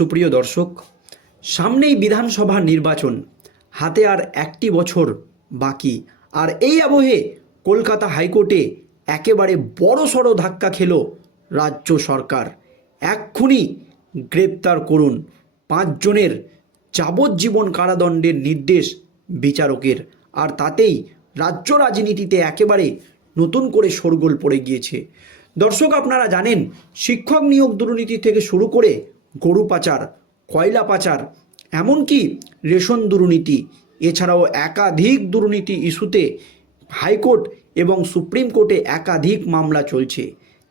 সুপ্রিয় দর্শক, সামনেই বিধানসভা নির্বাচন, হাতে আর একটি বছর বাকি। আর এই আবহে কলকাতা হাইকোর্টে একেবারে বড় সড়ো ধাক্কা খেল রাজ্য সরকার। এক্ষুনি গ্রেপ্তার করুন পাঁচজনের যাবজ্জীবন কারাদণ্ডের নির্দেশ বিচারকের। আর তাতেই রাজ্য রাজনীতিতে একেবারে নতুন করে শোরগোল পড়ে গিয়েছে। দর্শক, আপনারা জানেন, শিক্ষক নিয়োগ দুর্নীতি থেকে শুরু করে গরু পাচার, কয়লা পাচার, এমনকি রেশন দুর্নীতি, এছাড়াও একাধিক দুর্নীতি ইস্যুতে হাইকোর্ট এবং সুপ্রিম কোর্টে একাধিক মামলা চলছে,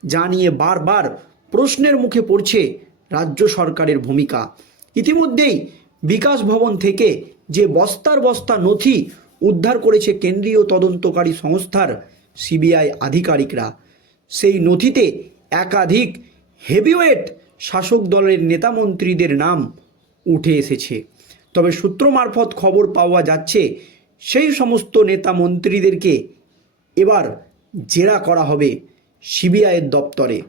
যা নিয়ে বারবার প্রশ্নের মুখে পড়ছে রাজ্য সরকারের ভূমিকা। ইতিমধ্যেই বিকাশ ভবন থেকে যে বস্তার বস্তা নথি উদ্ধার করেছে কেন্দ্রীয় তদন্তকারী সংস্থার সিবিআই আধিকারিকরা, সেই নথিতে একাধিক হেভিওয়েট শাসক দলের নেতামন্ত্রীদের নাম উঠে এসেছে। তবে সূত্র মারফত খবর পাওয়া যাচ্ছে, সেই সমস্ত নেতা মন্ত্রীদেরকে এবার জেরা করা হবে সিবিআইয়ের দপ্তরে।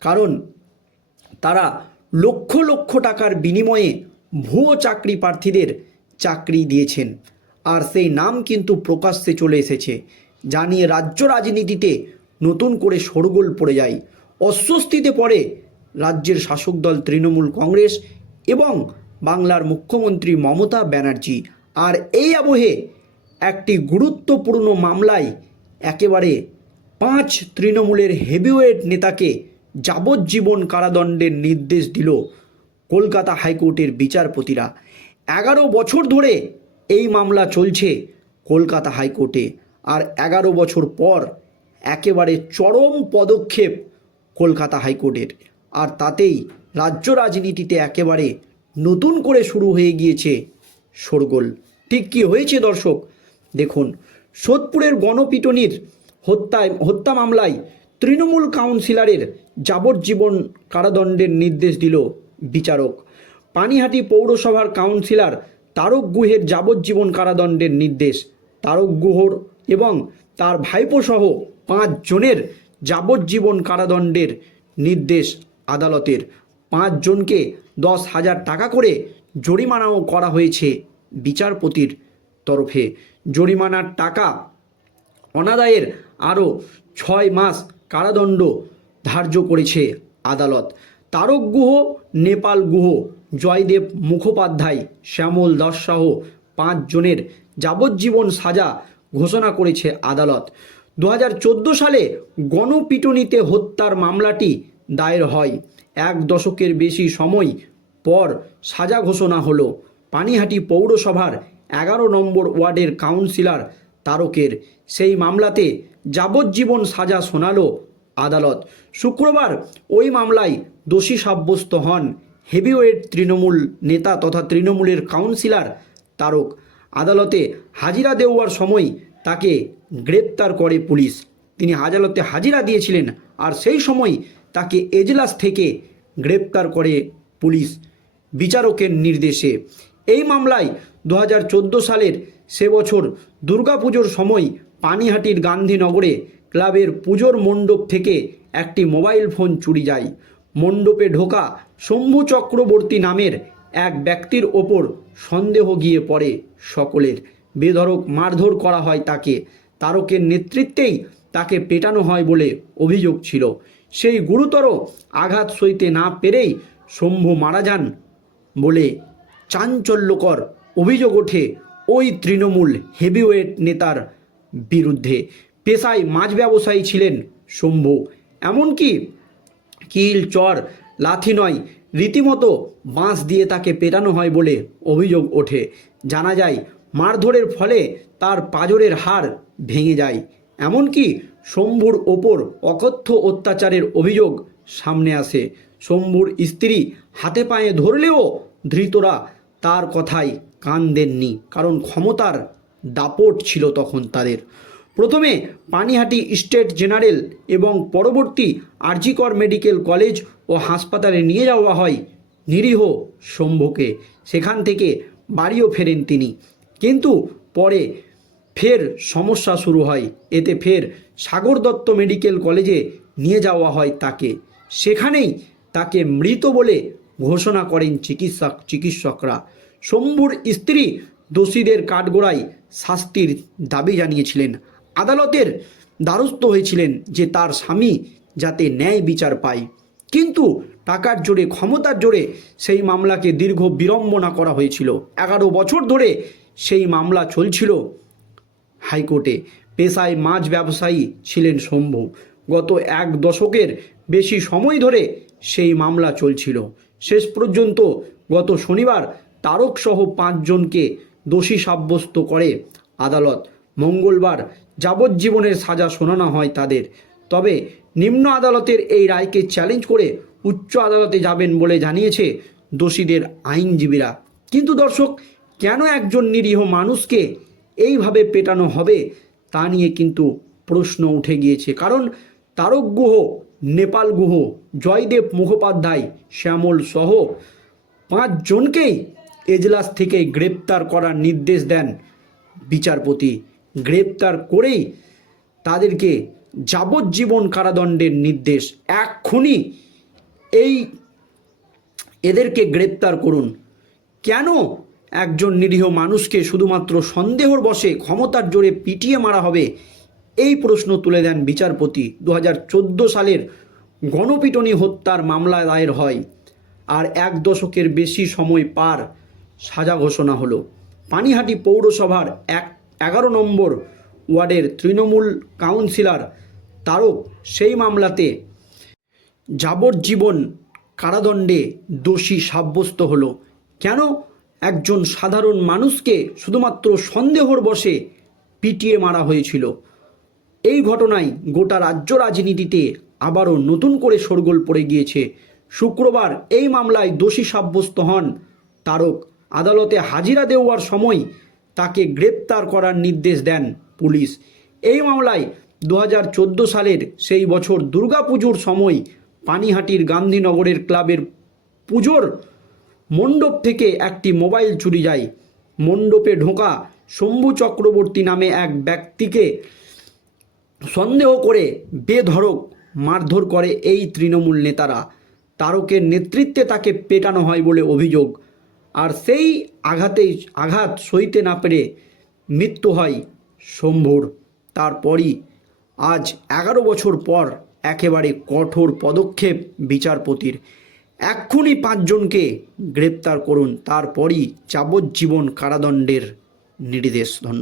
কারণ তারা লক্ষ লক্ষ টাকার বিনিময়ে ভুয়ো চাকরি প্রার্থীদের চাকরি দিয়েছেন। আর সেই নাম কিন্তু প্রকাশ্যে চলে এসেছে, যা নিয়ে রাজ্য রাজনীতিতে নতুন করে শোরগোল পড়ে যায়। অস্বস্তিতে পড়ে রাজ্যের শাসক দল তৃণমূল কংগ্রেস এবং বাংলার মুখ্যমন্ত্রী মমতা ব্যানার্জি। আর এই আবহে একটি গুরুত্বপূর্ণ মামলায় একেবারে পাঁচ তৃণমূলের হেভিওয়েট নেতাকে যাবজ্জীবন কারাদণ্ডের নির্দেশ দিল কলকাতা হাইকোর্টের বিচারপতিরা। এগারো বছর ধরে এই মামলা চলছে কলকাতা হাইকোর্টে। আর এগারো বছর পর একেবারে চরম পদক্ষেপ কলকাতা হাইকোর্টের। আর তাতেই রাজ্য রাজনীতিতে একেবারে নতুন করে শুরু হয়ে গিয়েছে শোরগোল। ঠিক কী হয়েছে দর্শক? দেখুন, সোদপুরের গণপিটনির হত্যায়, হত্যা মামলায় তৃণমূল কাউন্সিলরের যাবজ্জীবন কারাদণ্ডের নির্দেশ দিল বিচারক। পানিহাটি পৌরসভার কাউন্সিলর তারক গুহের যাবজ্জীবন কারাদণ্ডের নির্দেশ। তারক গুহর এবং তার ভাইপোসহ পাঁচজনের যাবজ্জীবন কারাদণ্ডের নির্দেশ আদালতের পাঁচজনকে দশ হাজার টাকা করে জরিমানাও করা হয়েছে বিচারপতির তরফে। জরিমানার টাকা অনাদায়ের আরও ছয় মাস কারাদণ্ড ধার্য করেছে আদালত। তারক গুহ, নেপাল গুহ, জয়দেব মুখোপাধ্যায়, শ্যামল দাস সহ পাঁচজনের যাবজ্জীবন সাজা ঘোষণা করেছে আদালত। দু হাজার চোদ্দ সালে গণপিটুনিতে হত্যার মামলাটি দায়ের হয়। এক দশকের বেশি সময় পর সাজা ঘোষণা হলো। পানিহাটি পৌরসভার এগারো নম্বর ওয়ার্ডের কাউন্সিলর তারকের। সেই মামলাতে যাবজ্জীবন সাজা শোনালো আদালত। শুক্রবার ওই মামলায় দোষী সাব্যস্ত হন হেভিওয়েট তৃণমূল নেতা তথা তৃণমূলের কাউন্সিলর তারক। আদালতে হাজিরা দেওয়ার সময় তাকে গ্রেপ্তার করে পুলিশ। তিনি আদালতে হাজিরা দিয়েছিলেন আর সেই সময় তাকে এজলাস থেকে গ্রেপ্তার করে পুলিশ বিচারকের নির্দেশে। এই মামলায় দু হাজার চোদ্দ সালের সে বছর দুর্গাপুজোর সময় পানিহাটির গান্ধীনগরে ক্লাবের পুজোর মণ্ডপ থেকে একটি মোবাইল ফোন চুরি যায়। মণ্ডপে ঢোকা শম্ভু চক্রবর্তী নামের এক ব্যক্তির ওপর সন্দেহ গিয়ে পড়ে সকলের। বেধরক মারধর করা হয় তাকে। তারকের নেতৃত্বেই তাকে পেটানো হয় বলে অভিযোগ ছিল। সেই গুরুতর আঘাত সইতে না পেরেই শম্ভু মারা যান বলে চাঞ্চল্যকর অভিযোগ ওঠে ওই তৃণমূল হেভিওয়েট নেতার বিরুদ্ধে। পেশায় মাছ ব্যবসায়ী ছিলেন শম্ভু। এমনকি কিল, চর, লাথি নয়, রীতিমতো বাঁশ দিয়ে তাকে পেটানো হয় বলে অভিযোগ ওঠে। জানা যায়, মারধরের ফলে তার পাজরের হাড় ভেঙে যায়। এমনকি শম্ভুর ওপর অকথ্য অত্যাচারের অভিযোগ সামনে আসে। শম্ভুর স্ত্রী হাতে পায়ে ধরলেও ধৃতরা তার কথায় কান দেননি, কারণ ক্ষমতার দাপট ছিল তখন তাদের। প্রথমে পানিহাটি স্টেট জেনারেল এবং পরবর্তী আরজিকর মেডিকেল কলেজ ও হাসপাতালে নিয়ে যাওয়া হয় নিরীহ শম্ভুকে। সেখান থেকে বাড়িও ফেরেন তিনি। কিন্তু পরে ফের সমস্যা শুরু হয়। এতে ফের সাগর দত্ত মেডিকেল কলেজে নিয়ে যাওয়া হয় তাকে। সেখানেই তাকে মৃত বলে ঘোষণা করেন চিকিৎসক, চিকিৎসকরা। শম্ভুর স্ত্রী দোষীদের কাঠগোড়ায় শাস্তির দাবি জানিয়েছিলেন। আদালতের দ্বারস্থ হয়েছিলেন যে তার স্বামী যাতে ন্যায় বিচার পায়। কিন্তু টাকার জোরে, ক্ষমতার জোরে সেই মামলাকে দীর্ঘ বিড়ম্বনা করা হয়েছিল। এগারো বছর ধরে সেই মামলা চলছিল। হাইকোর্টে। পেশায় মাছ ব্যবসায়ী ছিলেন শম্ভু। গত এক দশকের বেশি সময় ধরে সেই মামলা চলছিল। শেষ পর্যন্ত গত শনিবার তারকসহ পাঁচজনকে দোষী সাব্যস্ত করে আদালত। মঙ্গলবার যাবজ্জীবনের সাজা শোনানো হয় তাদের। তবে নিম্ন আদালতের এই রায়কে চ্যালেঞ্জ করে উচ্চ আদালতে যাবেন বলে জানিয়েছে দোষীদের আইনজীবীরা। কিন্তু দর্শক, কেন একজন নিরীহ মানুষকে এইভাবে পেটানো হবে তা নিয়ে কিন্তু প্রশ্ন উঠে গিয়েছে। কারণ তারক গুহ, নেপাল গুহ, জয়দেব মুখোপাধ্যায়, শ্যামল সহ পাঁচজনকেই এজলাস থেকে গ্রেপ্তার করার নির্দেশ দেন বিচারপতি। গ্রেপ্তার করেই তাদেরকে যাবজ্জীবন কারাদণ্ডের নির্দেশ। এক্ষুনি এই এদেরকে গ্রেপ্তার করুন। কেন একজন নিরীহ মানুষকে শুধুমাত্র সন্দেহর বশে ক্ষমতার জোরে পিটিয়ে মারা হবে, এই প্রশ্ন তুলে দেন বিচারপতি। দু হাজার চোদ্দ সালের গণপিটনি হত্যার মামলা দায়ের হয়, আর এক দশকের বেশি সময় পার সাজা ঘোষণা হলো। পানিহাটি পৌরসভার এক এগারো নম্বর ওয়ার্ডের তৃণমূল কাউন্সিলর তারক সেই মামলাতে যাবজ্জীবন কারাদণ্ডে দোষী সাব্যস্ত হলো। কেন? একজন সাধারণ মানুষকে শুধুমাত্র সন্দেহর বশে পিটিয়ে মারা হয়েছিল। এই ঘটনায় গোটা রাজ্য রাজনীতিতে আবারও নতুন করে শোরগোল পড়ে গিয়েছে। শুক্রবার এই মামলায় দোষী সাব্যস্ত হন তারক। আদালতে হাজিরা দেওয়ার সময় তাকে গ্রেপ্তার করার নির্দেশ দেন পুলিশ। এই মামলায় দু হাজার চোদ্দ সালের সেই বছর দুর্গাপুজোর সময় পানিহাটির গান্ধীনগরের ক্লাবের পুজোর মণ্ডপ থেকে একটি মোবাইল চুরি যায়। মণ্ডপে ঢোকা শম্ভু চক্রবর্তী নামে এক ব্যক্তিকে সন্দেহ করে বেধড়ক মারধর করে এই তৃণমূল নেতারা। তারকের নেতৃত্বে তাকে পেটানো হয় বলে অভিযোগ। আর সেই আঘাতেই, আঘাত সইতে না পেরে মৃত্যু হয় শম্ভুর। তারপরই আজ এগারো বছর পর একেবারে কঠোর পদক্ষেপ বিচারপতির। এক্ষুনি পাঁচজনকে গ্রেপ্তার করুন তারপরই যাবজ্জীবন কারাদণ্ডের নির্দেশ। ধন্যবাদ।